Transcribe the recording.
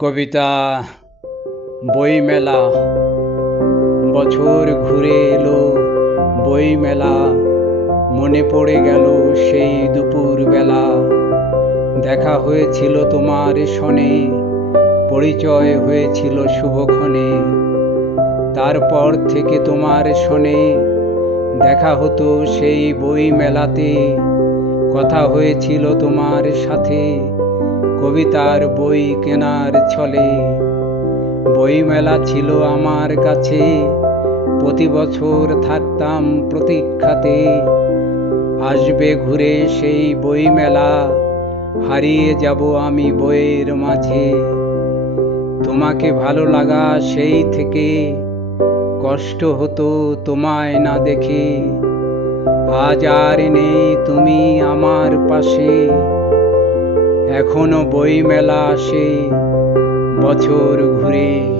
কবিতা বইমেলা। বছর ঘুরে এলো বইমেলা, মনে পড়ে গেল সেই দুপুর বেলা। দেখা হয়েছিল তোমার সনে, পরিচয় হয়েছিল শুভক্ষণে। তারপর থেকে তোমার সনে দেখা হতো সেই বইমেলাতে। কথা হয়েছিল তোমার সাথে কবিতার বই কেনার ছলে। বইমেলা ছিল আমার কাছে, প্রতি বছর থাকতাম প্রতীক্ষাতে। আসবে ঘুরে সেই বইমেলা, হারিয়ে যাব আমি বইয়ের মাঝে। তোমাকে ভালো লাগা সেই থেকে, কষ্ট হতো তোমায় না দেখে। আজ আর নেই তুমি আমার পাশে, এখনো বইমেলা আসে বছর ঘুরে।